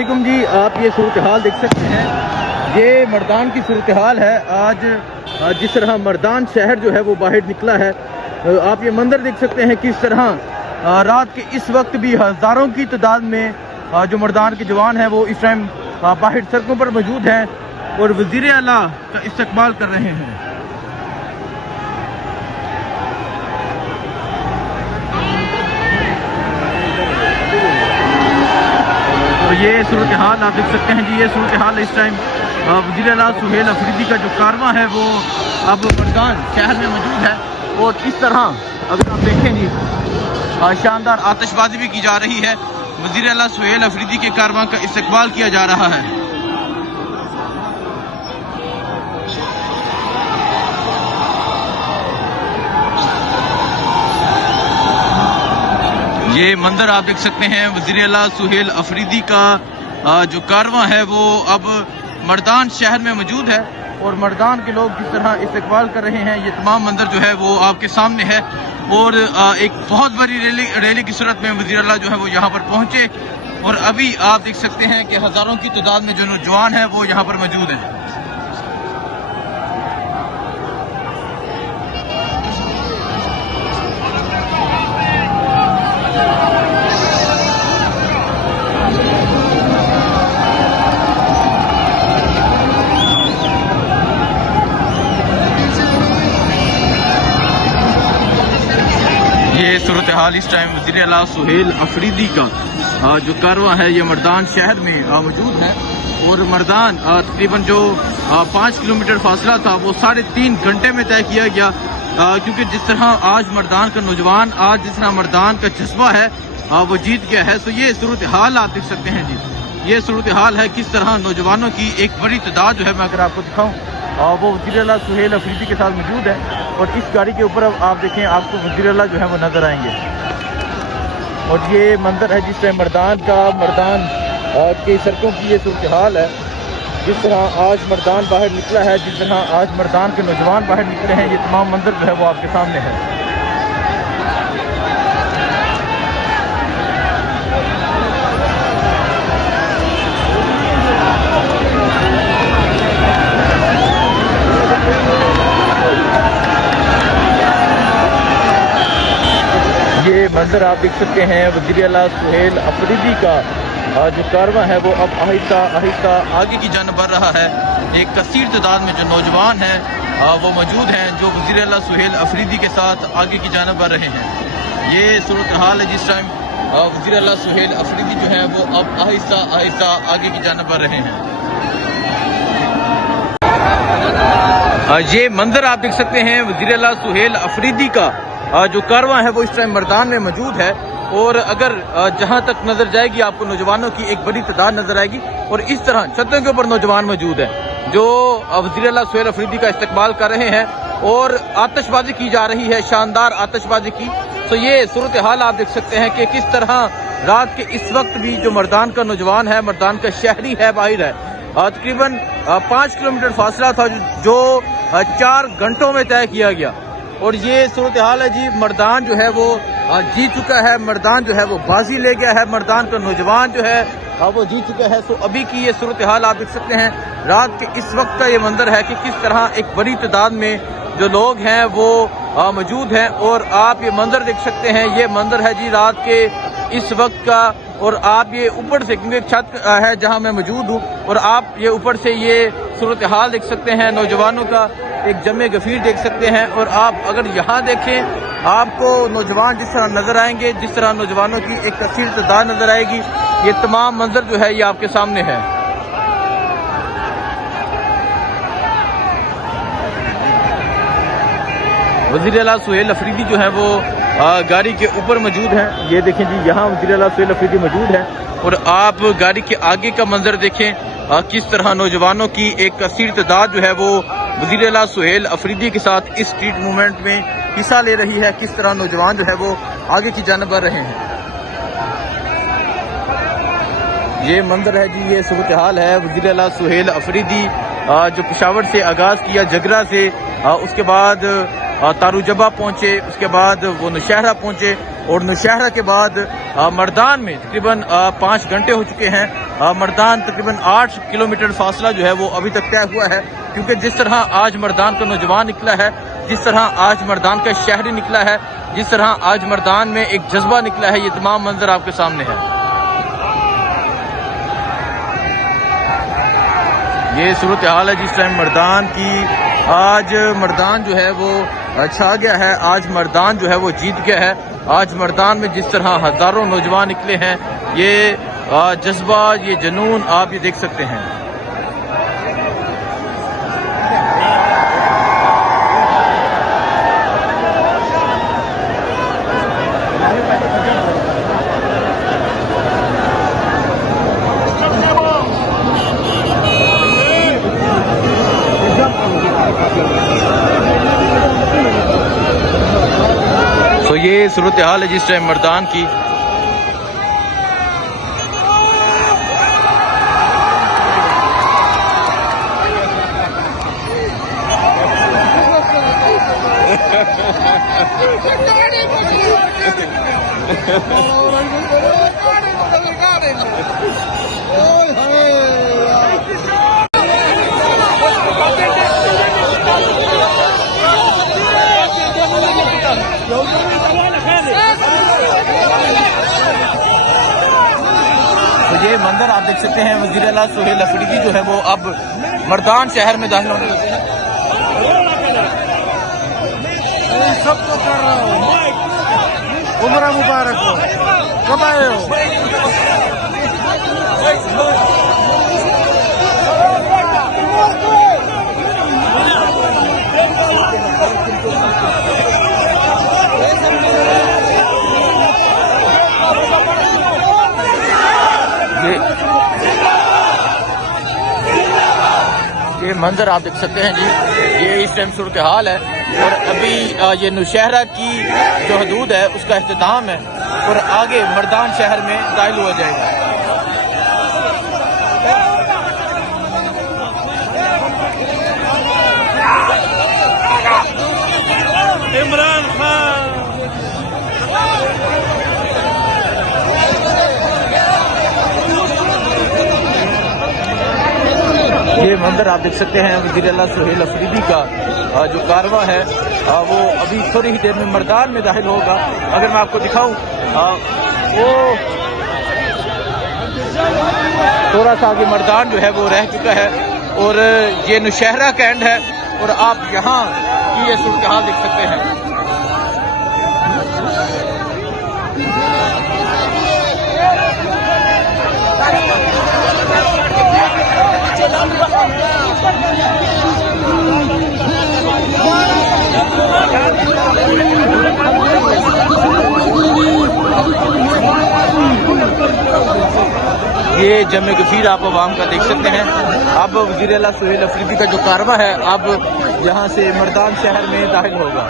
अस्सलामुअलैकुम जी। आप ये सूरत हाल देख सकते हैं, ये मर्दान की सूरत हाल है। आज जिस तरह मर्दान शहर जो है वो बाहर निकला है, आप ये मंजर देख सकते हैं किस तरह रात के इस वक्त भी हज़ारों की तादाद में जो मर्दान के जवान हैं वो इस टाइम बाहर सड़कों पर मौजूद हैं और वज़ीर आला का इस्तकबाल कर रहे हैं। तो ये सूरत हाल आप देख सकते हैं जी, ये सूरत हाल इस टाइम वज़ीर आला सुहेल अफरीदी का जो कारवां है वो अब मर्दान शहर में मौजूद है। और इस तरह अगर आप देखें जी, शानदार आतिशबाजी भी की जा रही है। वज़ीर आला सुहेल अफरीदी के कारवां का इस्तकबाल किया जा रहा है। ये मंजर आप देख सकते हैं, वज़ीर आला सुहेल अफरीदी का जो कारवां है वो अब मर्दान शहर में मौजूद है और मर्दान के लोग जिस तरह इस्तकबाल कर रहे हैं, ये तमाम मंजर जो है वो आपके सामने है। और एक बहुत बड़ी रैली की सूरत में वज़ीर आला जो है वो यहाँ पर पहुँचे और अभी आप देख सकते हैं कि हज़ारों की तादाद में जो नौजवान हैं वो यहाँ पर मौजूद हैं। ये सूरत हाल इस टाइम वज़ीर आला सुहेल अफरीदी का जो कारवां है ये मर्दान शहर में मौजूद है। और मर्दान तकरीबन जो 5 किलोमीटर फासला था वो 3.5 घंटे में तय किया गया, क्योंकि जिस तरह आज मर्दान का नौजवान, आज जिस तरह मर्दान का जज्बा है वो जीत गया है। तो ये सूरत हाल आप देख सकते हैं जी, ये सूरत हाल है किस तरह नौजवानों की एक बड़ी तादाद जो है, मैं अगर आपको दिखाऊँ वो वज़ीर आला सुहेल अफरीदी के साथ मौजूद है। और इस गाड़ी के ऊपर अब आप देखें, आपको वज़ीर आला जो है वो नजर आएंगे। और ये मंजर है जिस टाइम मर्दान की सड़कों की ये सूरत हाल है। जिस तरह आज मर्दान बाहर निकला है, जिस तरह आज मर्दान के नौजवान बाहर निकले हैं, ये तमाम मंजर जो है वो आपके सामने है। ये मंजर आप देख सकते हैं, वज़ीर आला सुहेल अफरीदी का जो कारवां है वो अब आहिस्ता आहिस्ता आगे की जानिब बढ़ रहा है। एक कसीर तादाद में जो नौजवान हैं वो मौजूद हैं, जो वज़ीर आला सुहेल अफरीदी के साथ आगे की जानिब बढ़ रहे हैं। ये सूरत हाल है जिस टाइम वज़ीर आला सुहेल अफरीदी जो है वो अब आहिस्ता आहिस्ता आगे की जानिब बढ़ रहे हैं। ये मंजर आप देख सकते हैं, वज़ीर आला सुहेल अफरीदी का जो कारवां है वो इस टाइम मर्दान में मौजूद है। और अगर जहां तक नजर जाएगी आपको नौजवानों की एक बड़ी तादाद नजर आएगी। और इस तरह छतों के ऊपर नौजवान मौजूद हैं जो वज़ीर आला सुहेल अफरीदी का इस्तकबाल कर रहे हैं और आतिशबाजी की जा रही है, शानदार आतिशबाजी की। तो ये सूरत हाल आप देख सकते हैं कि किस तरह रात के इस वक्त भी जो मर्दान का नौजवान है, मर्दान का शहरी है, बाहर है। तकरीबन 5 किलोमीटर फासला था जो 4 घंटों में तय किया गया। और ये सूरत हाल है जी, मर्दान जो है वो जीत चुका है, मर्दान जो है वो बाजी ले गया है, मर्दान का नौजवान जो है वो जीत चुका है। तो अभी की ये सूरत हाल आप देख सकते हैं, रात के इस वक्त का ये मंजर है कि किस तरह एक बड़ी तादाद में जो लोग हैं वो मौजूद हैं। और आप ये मंजर देख सकते हैं, ये मंजर है जी रात के इस वक्त का। और आप ये ऊपर से, क्योंकि छत है जहां मैं मौजूद हूँ, और आप ये ऊपर से ये सूरत हाल देख सकते हैं, नौजवानों का एक जमे गफीर देख सकते हैं। और आप अगर यहाँ देखें, आपको नौजवान जिस तरह नजर आएंगे, जिस तरह नौजवानों की एक कसीर तादाद नजर आएगी, ये तमाम मंजर जो है ये आपके सामने है। वज़ीर आला सुहेल अफरीदी जो है वो गाड़ी के ऊपर मौजूद है। ये देखें जी, यहाँ वज़ीर आला सुहेल अफरीदी मौजूद है। और आप गाड़ी के आगे का मंजर देखें, किस तरह नौजवानों की एक कसीर तादाद जो है वो वज़ीर आला सुहेल अफरीदी के साथ इस स्ट्रीट मूवमेंट में हिस्सा ले रही है। किस तरह नौजवान जो है वो आगे की जानिब बढ़ रहे हैं। ये मंजर है जी, ये सूरत हाल है। वज़ीर आला सुहेल अफरीदी जो पेशावर से आगाज किया, जगरा से, उसके बाद तारुजबा पहुंचे, उसके बाद वो नौशहरा पहुंचे और नौशहरा के बाद मर्दान में तकरीबन 5 घंटे हो चुके हैं। मर्दान तकरीबन 8 किलोमीटर फासला जो है वो अभी तक तय हुआ है, क्योंकि जिस तरह आज मर्दान का नौजवान निकला है, जिस तरह आज मर्दान का शहरी निकला है, जिस तरह आज मर्दान में एक जज्बा निकला है, ये तमाम मंजर आपके सामने है। ये सूरत हाल है जिस टाइम मर्दान की। आज मर्दान जो है वो छा गया है, आज मर्दान जो है वो जीत गया है। आज मर्दान में जिस तरह हजारों नौजवान निकले हैं, ये जज्बा, ये जुनून आप ये देख सकते हैं। तो ये सूरत हाल है जिस टाइम मर्दान की। तो ये मंजर आप देख सकते हैं, वज़ीर आला सुहेल अफरीदी जो है वो अब मर्दान शहर में दाखिल होने लगे हैं। सबको कर रहा हूँ, उम्र मुबारक हो, कब आए हो? ये मंजर आप देख सकते हैं जी, ये इस टाइम सूरत हाल है। और अभी ये नौशहरा की जो हदूद है उसका इख्तिताम है और आगे मर्दान शहर में दाखिल हुआ जाएगा। इमरान खान ये मंजर आप देख सकते हैं, वज़ीर आला सुहेल अफरीदी का जो कारवां है वो अभी थोड़ी ही देर में मर्दान में दाखिल होगा। अगर मैं आपको दिखाऊं, वो थोड़ा सा आगे मर्दान जो है वो रह चुका है और ये नौशहरा का एंड है और आप यहाँ की ये सूरत हाल देख सकते हैं। ये जमे गफीर आप अवाम का देख सकते हैं। अब वज़ीर आला सुहेल अफरीदी का जो कारवां है अब यहाँ से मर्दान शहर में दाखिल होगा।